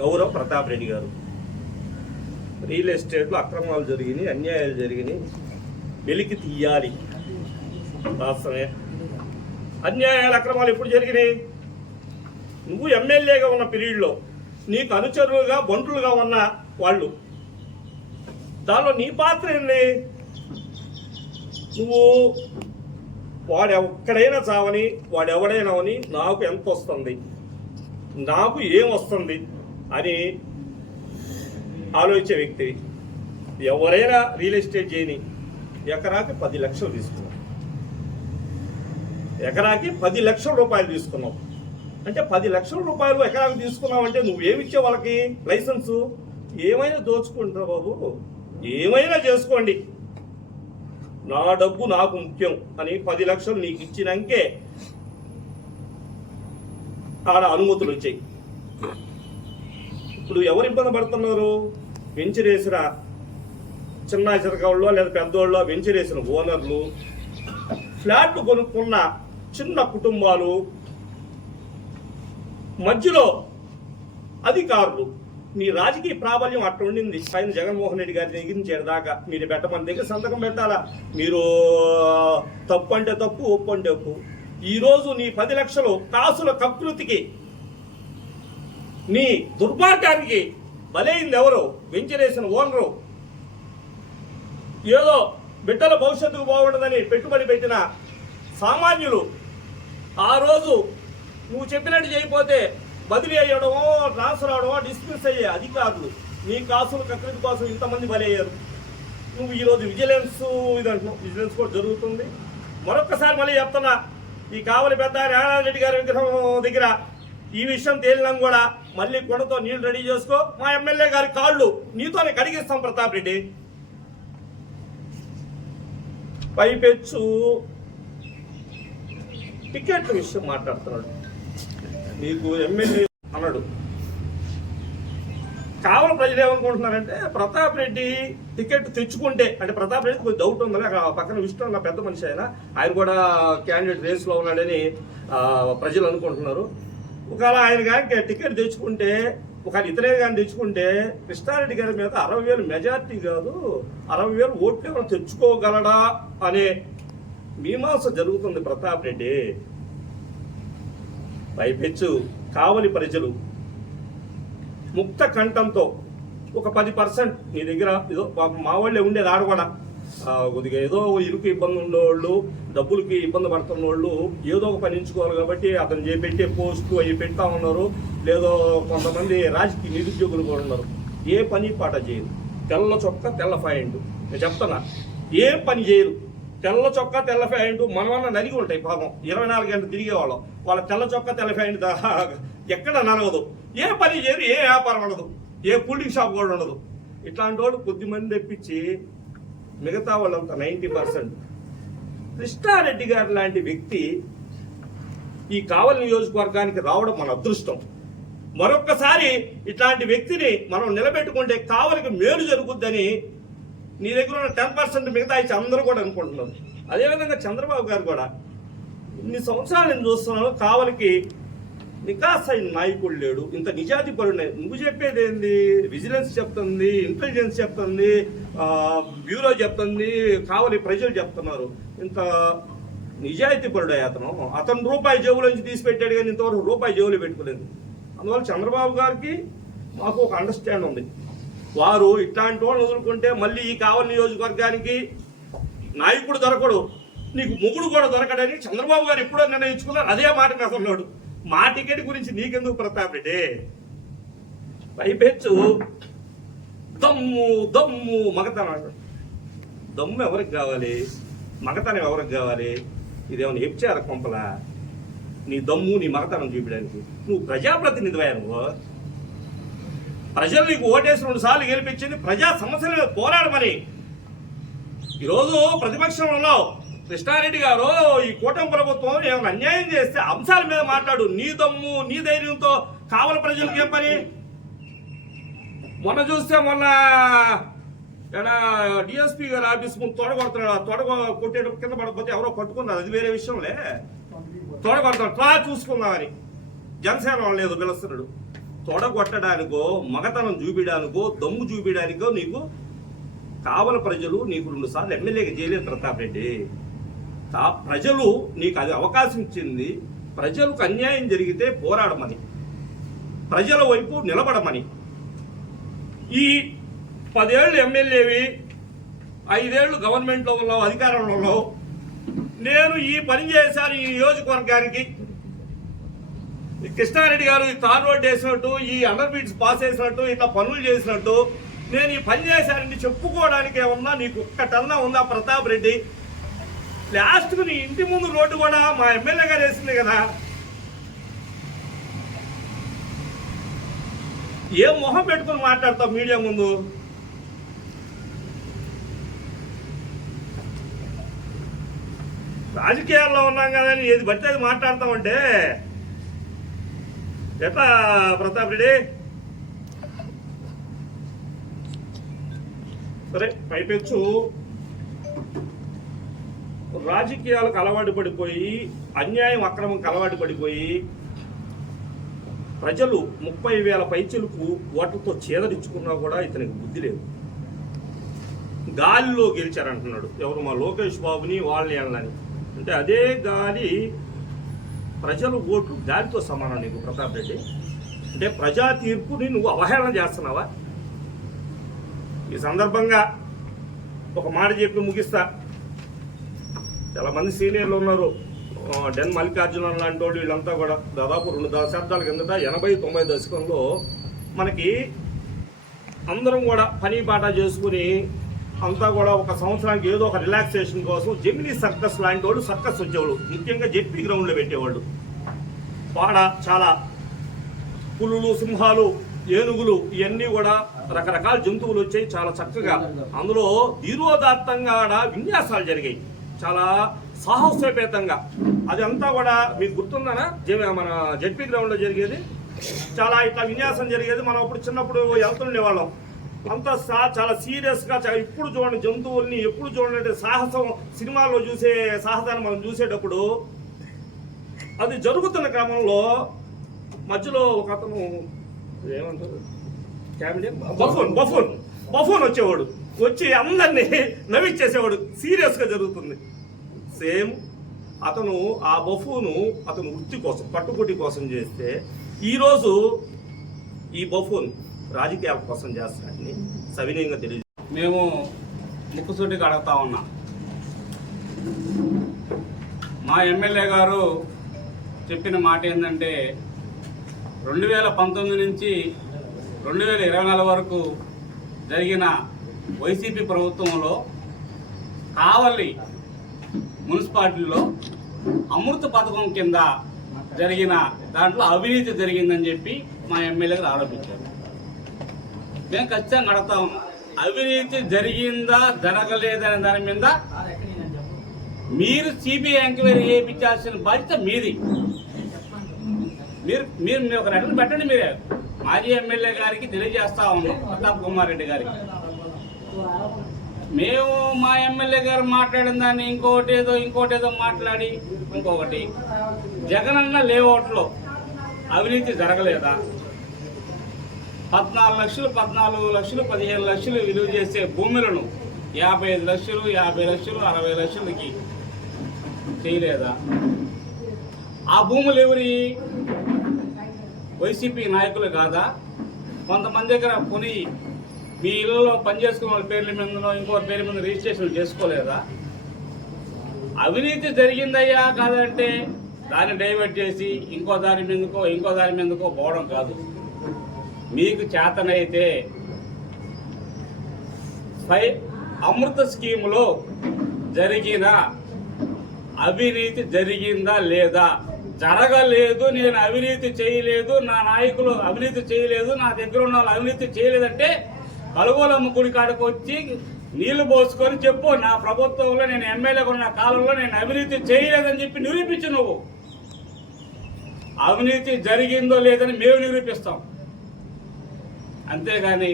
గౌరవ్ ప్రతాప్ రెడ్డి గారు రియల్ ఎస్టేట్లో అక్రమాలు జరిగినాయి, అన్యాయాలు జరిగినాయి, వెలికి తీయాలి. వాస్తవమే. అన్యాయాలు అక్రమాలు ఎప్పుడు జరిగినాయి? నువ్వు ఎమ్మెల్యేగా ఉన్న పీరియడ్లో నీకు అనుచరులుగా బంటులుగా ఉన్న వాళ్ళు, దానిలో నీ పాత్ర ఏంది? నువ్వు వాడెక్కడైనా చావని, వాడెవడైనా అని నాకు ఎంత వస్తుంది, నాకు ఏం వస్తుంది అని ఆలోచించే వ్యక్తి. ఎవరైనా రియల్ ఎస్టేట్ చేయని ఎకరాకి 10 లక్షలు తీసుకున్నాం, ఎకరాకి 10 లక్షల రూపాయలు తీసుకున్నాం. అంటే 10 లక్షల రూపాయలు ఎకరాకి తీసుకున్నావు అంటే నువ్వేమిచ్చే వాళ్ళకి లైసెన్సు? ఏమైనా దోచుకుంటావు బాబు, ఏమైనా చేసుకోండి, నా డబ్బు నాకు ముఖ్యం అని 10 లక్షలు నీకు ఇచ్చినాకే ఆడ అనుమతులు వచ్చాయి. ఇప్పుడు ఎవరు ఇబ్బంది పడుతున్నారు? వెంచరేసిన చిన్న చిరకాళ్ళలో లేదా పెద్దోళ్ళలో వెంచరేసిన ఓనర్లు, ఫ్లాట్లు కొనుక్కున్న చిన్న కుటుంబాలు, మధ్యలో అధికారులు. మీ రాజకీయ ప్రాబల్యం అట్లా ఉండింది. పైన జగన్మోహన్ రెడ్డి గారి దగ్గర నుంచి దాకా మీరు పెట్టమని దగ్గర సంతకం పెట్టాలా. మీరు తప్పు అంటే తప్పు, ఒప్పు అంటే ఒప్పు. ఈరోజు నీ 10 లక్షలు కాసుల కకృతికి, నీ దుర్మార్గానికి బలైంది ఎవరు? వెంచరేసిన ఓనరు. ఏదో బిడ్డల భవిష్యత్తుకు బాగుండదని పెట్టుబడి పెట్టిన సామాన్యులు. ఆ రోజు నువ్వు చెప్పినట్టు చేయకపోతే బదిలీ అయ్యడమో, ట్రాన్స్ఫర్ అవడమో, డిస్మిస్ అయ్యే అధికారులు నీ కాసుల కకృతి కోసం ఇంతమంది బలయ్యారు. నువ్వు ఈరోజు విజిలెన్స్ ఇదంటున్నావు. విజిలెన్స్ కూడా జరుగుతుంది. మరొక్కసారి మళ్ళీ చెప్తున్నా, ఈ కావలి పెద్ద నారాయణరెడ్డి గారి విగ్రహం దగ్గర ఈ విషయం తేలినాం కూడా మళ్ళీ కొండతో నీళ్లు రెడీ చేసుకో. మా ఎమ్మెల్యే గారి కాళ్ళు నీతోనే కడిగిస్తాం ప్రతాప్ రెడ్డి. పైపెచ్చు టికెట్ల విషయం మాట్లాడుతున్నాడు. నీకు ఎమ్మెల్యే అన్నాడు. కావలి ప్రజలు ఏమనుకుంటున్నారంటే ప్రతాప్ రెడ్డి టికెట్ తెచ్చుకుంటే, అంటే ప్రతాప్ రెడ్డి కొంచెం డౌట్ ఉందని అక్కడ పక్కన విష్ణు నా పెద్ద మనిషి ఆయన కూడా క్యాండిడేట్ రేస్లో ఉన్నాడని ప్రజలు అనుకుంటున్నారు. ఒకవేళ ఆయన కానీ టికెట్ తెచ్చుకుంటే, ఒక ఇతరే కానీ తెచ్చుకుంటే కృష్ణారెడ్డి గారి మీద 60,000 మెజార్టీ కాదు 60,000 ఓట్లు ఏమైనా తెచ్చుకోగలడా అనే మీమాంస జరుగుతుంది ప్రతాప్ రెడ్డి. పైపెచ్చు కావలి ప్రజలు ముక్త కంఠంతో ఒక 10% నీ దగ్గర ఏదో మా వాళ్ళే ఉండేది ఆడ కూడా కొద్దిగా ఏదో ఇరుకు ఇబ్బంది ఉండేవాళ్ళు, డబ్బులకి ఇబ్బంది పడుతున్న వాళ్ళు ఏదో ఒక పని ఎంచుకోవాలి కాబట్టి అతను పెట్టే పోస్టులు అవి పెడతా ఉన్నారు. లేదో కొంతమంది రాజకీయ నిరుద్యోగులు కూడా ఉన్నారు. ఏ పని పాట చేయరు. తెల్ల చొక్క తెల్ల ప్యాంటు. నేను చెప్తున్నా, ఏ పని చేయరు. తెల్ల చొక్క తెల్ల ప్యాంటు మనవన్న నలిగి ఉంటాయి పాపం. 24 గంటలు తిరిగేవాళ్ళం. వాళ్ళ తెల్ల చొక్క తెల్ల ప్యాంటు ఎక్కడ నలగదు. ఏ పని చేయరు, ఏ వ్యాపారం ఉండదు, ఏ కూల్డ్రింక్ షాప్ కూడా ఉండదు. ఇట్లాంటి వాళ్ళు కొద్దిమంది తెప్పించి మిగతా వాళ్ళంతా 90%. కృష్ణారెడ్డి గారు లాంటి వ్యక్తి ఈ కావలి నియోజకవర్గానికి రావడం మన అదృష్టం. మరొక్కసారి ఇట్లాంటి వ్యక్తిని మనం నిలబెట్టుకుంటే కావలికి మేలు జరుగుద్దని నీ దగ్గర ఉన్న 10% మిగతా ఇచ్చి అందరూ కూడా అనుకుంటున్నారు. అదేవిధంగా చంద్రబాబు గారు కూడా ఇన్ని సంవత్సరాలు నేను చూస్తున్నాను, కావలికి నికాస్ అయిన నాయకుడు లేడు, ఇంత నిజాతి పరుడు. నువ్వు చెప్పేది ఏంది? విజిలెన్స్ చెప్తుంది, ఇంటెలిజెన్స్ చెప్తుంది, బ్యూరో చెప్తుంది, కావలి ప్రజలు చెప్తున్నారు. ఇంత నిజాయితీ పరుడు అతను రూపాయి జేబులోంచి తీసి పెట్టాడు కానీ ఇంతవరకు రూపాయి జేబులో పెట్టుకోలేదు. అందువల్ల చంద్రబాబు గారికి మాకు ఒక అండర్స్టాండ్ ఉంది. వారు ఇట్లాంటి వాళ్ళు వదులుకుంటే మళ్ళీ ఈ కావలి నియోజకవర్గానికి నాయకుడు దొరకడు, నీకు మొగుడు కూడా దొరకడని చంద్రబాబు గారు ఎప్పుడో నిర్ణయించుకున్నారు. అదే మాట అసలు మా టికెట్ గురించి నీకెందుకు ప్రతాప్ రెడ్డి? పైపెచ్చు దమ్ము దమ్ము మగతనం. దమ్ము ఎవరికి కావాలి? మగతనం ఎవరికి కావాలి? ఇదేమన్నా హెప్చార కొంపలా నీ దమ్ము నీ మగతనం చూపించడానికి? నువ్వు ప్రజాప్రతినిధివా? నువ్వు ప్రజలు నీకు ఓటేసి 2 సార్లు గెలిపించింది ప్రజా సమస్యల మీద పోరాడమని. ఈరోజు ప్రతిపక్షంలో ఉన్నావు. కృష్ణారెడ్డి గారు ఈ కూటమి ప్రభుత్వం ఏమైనా అన్యాయం చేస్తే అంశాల మీద మాట్లాడు. నీ దమ్ము నీ ధైర్యంతో కావలి ప్రజలకు ఏం పని? మొన్న చూస్తే మొన్న డిఎస్పీ గారు ఆఫీస్ ముందు తొడగొడుతున్నాడు. తొడగ కొట్టేటప్పుడు కింద పడకపోతే ఎవరో పట్టుకున్నారు, అది వేరే విషయంలే. తొడగొడతాడు ట్రా చూసుకుందామని జనసేన వాళ్ళు లేదు పిలుస్తున్నాడు. తొడగొట్టడానికో మగతనం చూపించడానికో దమ్ము చూపించడానికో నీకు కావల ప్రజలు నీకు 2 సార్లు ఎమ్మెల్యేగా చేయలేదు ప్రతాప్ రెడ్డి. ప్రజలు నీకు అది అవకాశం ఇచ్చింది ప్రజలకు అన్యాయం జరిగితే పోరాడమని, ప్రజల వైపు నిలబడమని. ఈ 10 ఏళ్ళు ఎమ్మెల్యేవి, 5 ఏళ్ళు గవర్నమెంట్లో ఉన్నావు, అధికారంలో ఉన్నావు. నేను ఈ పని చేశాను ఈ నియోజకవర్గానికి. ఈ కృష్ణారెడ్డి గారు ఈ తార్ రోడ్ వేసినట్టు, ఈ అండర్ బ్రిడ్జ్ పాస్ చేసినట్టు, ఇట్లా పనులు చేసినట్టు నేను ఈ పని చేశానని చెప్పుకోవడానికి ఏమన్నా నీకు ఒక్కటన్నా ఉందా ప్రతాప్ రెడ్డి? లాస్ట్కు నీ ఇంటి ముందు రోడ్డు కూడా మా ఎమ్మెల్యే గారు వేసింది కదా. ఏం మొహం పెట్టుకుని మాట్లాడతావు మీడియా ముందు? రాజకీయాల్లో ఉన్నాం కదని ఏది బట్టి అది మాట్లాడతామంటే ఎట్లా ప్రతాప్ రెడ్డి? సరే, పైపెచ్చు రాజకీయాలకు అలవాటు పడిపోయి, అన్యాయం అక్రమంకి అలవాటు పడిపోయి ప్రజలు 30,000 పైచులకు ఓట్లతో చేదరించుకున్నా కూడా ఇతనికి బుద్ధి లేదు. గాలిలో గెలిచారంటున్నాడు ఎవరు? మా లోకేష్ బాబుని వాళ్ళని వెళ్ళని. అంటే అదే గాలి ప్రజలు ఓట్లు గాలితో సమానం నీకు ప్రతాప్ రెడ్డి. అంటే ప్రజా తీర్పుని నువ్వు అవహేళన చేస్తున్నావా? ఈ సందర్భంగా ఒక మాట చెప్పి ముగిస్తా. చాలా మంది సీనియర్లు ఉన్నారు, డెన్ మల్లికార్జున లాంటి వాళ్ళు, వీళ్ళంతా కూడా దాదాపు 2 దశాబ్దాల కిందట 80-90 దశకంలో మనకి అందరం కూడా పని బాట చేసుకుని అంతా కూడా ఒక సంవత్సరానికి ఏదో ఒక రిలాక్సేషన్ కోసం జెమినీ సర్కస్ లాంటి వాళ్ళు సర్కస్ వచ్చేవాళ్ళు. ముఖ్యంగా జెడ్పీ గ్రౌండ్లో పెట్టేవాళ్ళు. పాడ చాలా పులులు, సింహాలు, ఏనుగులు, ఇవన్నీ కూడా రకరకాల జంతువులు వచ్చాయి. చాలా చక్కగా అందులో ధీరోదాత్తంగా విన్యాసాలు జరిగాయి, చాలా సాహసోపేతంగా. అది అంతా కూడా మీకు గుర్తుందనా? మన జెడ్పీ గ్రౌండ్లో జరిగేది చాలా ఇట్లా విన్యాసం జరిగేది. మనం అప్పుడు చిన్నప్పుడు వెళ్తుండేవాళ్ళం. అంతా చాలా సీరియస్గా. ఇప్పుడు చూడండి జంతువుల్ని, ఎప్పుడు చూడండి సాహసం, సినిమాల్లో చూసే సాహసాన్ని మనం చూసేటప్పుడు అది జరుగుతున్న క్రమంలో మధ్యలో ఒక అతను ఏమంటారు కామెడియన్ బఫూన్ వచ్చేవాడు, వచ్చి అందరినీ నవ్విచ్చేసేవాడు. సీరియస్గా జరుగుతుంది. సేమ్ అతను ఆ బఫూను అతను వృత్తి కోసం, పట్టుబుట్టి కోసం చేస్తే ఈరోజు ఈ బఫూన్ రాజకీయాల కోసం చేస్తాడని సవినయంగా తెలియదు. మేము ముక్కుసూటికి అడుగుతా ఉన్నాం. మా ఎమ్మెల్యే గారు చెప్పిన మాట ఏంటంటే 2019 నుంచి 2024 వరకు జరిగిన వైసీపీ ప్రభుత్వంలో కావలి మున్సిపాలిటీలో అమృత పథకం కింద జరిగిన దాంట్లో అవినీతి జరిగిందని చెప్పి మా ఎమ్మెల్యే గారు ఆరోపించారు. మేము ఖచ్చితంగా అడుగుతాం, అవినీతి జరిగిందా జరగలేదనే దాని మీద మీరు సిబిఐ ఎంక్వైరీ చేయించాల్సిన బాధ్యత మీది. మీరు ఒక లెటర్ పెట్టండి. మీరే మాజీ ఎమ్మెల్యే గారికి తెలియజేస్తా ఉన్నాం, ప్రతాప్ కుమార్ రెడ్డి గారికి. మేము మా ఎమ్మెల్యే గారు మాట్లాడిన దాన్ని ఇంకోటేదో మాట్లాడి ఇంకొకటి. జగనన్న లేఅవుట్లో అవినీతి జరగలేదా? 14 లక్షలు, 15 లక్షలు విలువ చేసే భూములను 55 లక్షలు, 50 లక్షలు, 60 లక్షలకి చేయలేదా? ఆ భూములు ఎవరి? వైసీపీ నాయకులు కాదా? కొంతమంది దగ్గర కొని మీ ఇళ్లలో పనిచేసుకున్న వాళ్ళ పేర్ల మీదనో ఇంకోటి పేరు మీద రిజిస్ట్రేషన్ చేసుకోలేదా? అవినీతి జరిగిందయ్యా కాదంటే దాన్ని డైవర్ట్ చేసి ఇంకో దాని మీదకో పోవడం కాదు. మీకు చేతనైతే అమృత స్కీములో జరిగిన అవినీతి జరిగిందా లేదా? జరగలేదు, నేను అవినీతి చేయలేదు, నా నాయకులు అవినీతి చేయలేదు, నా దగ్గర ఉన్న వాళ్ళు అవినీతి చేయలేదంటే కలుగోలమ్మ గుడి కాడికి వచ్చి నీళ్లు పోసుకొని చెప్పు, నా ప్రభుత్వంలో నేను ఎమ్మెల్యేగా ఉన్న కాలంలో నేను అవినీతి చేయలేదని చెప్పి నిరూపించు. నువ్వు అవినీతి జరిగిందో లేదని మేము నిరూపిస్తాం. అంతేగాని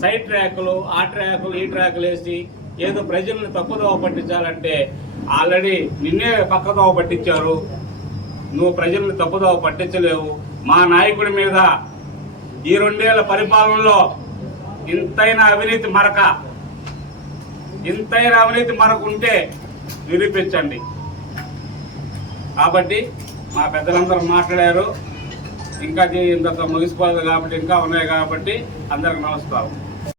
సైడ్ ట్రాకులు, ఆ ట్రాకులు, ఈ ట్రాకులు వేసి ఏదో ప్రజల్ని తప్పుదోవ పట్టించాలంటే ఆల్రెడీ నిన్నే పక్కదోవ పట్టించారు. నువ్వు ప్రజల్ని తప్పుదోవ పట్టించలేవు. మా నాయకుడి మీద ఈ 2 ఏళ్ల పరిపాలనలో ఇంతైన అవినీతి మరక ఉంటే నిరూపించండి. కాబట్టి మా పెద్దలందరూ మాట్లాడారు, ఇంకా ఇంత ముగిసిపోదు కాబట్టి ఇంకా ఉన్నాయి కాబట్టి అందరికి నమస్కారం.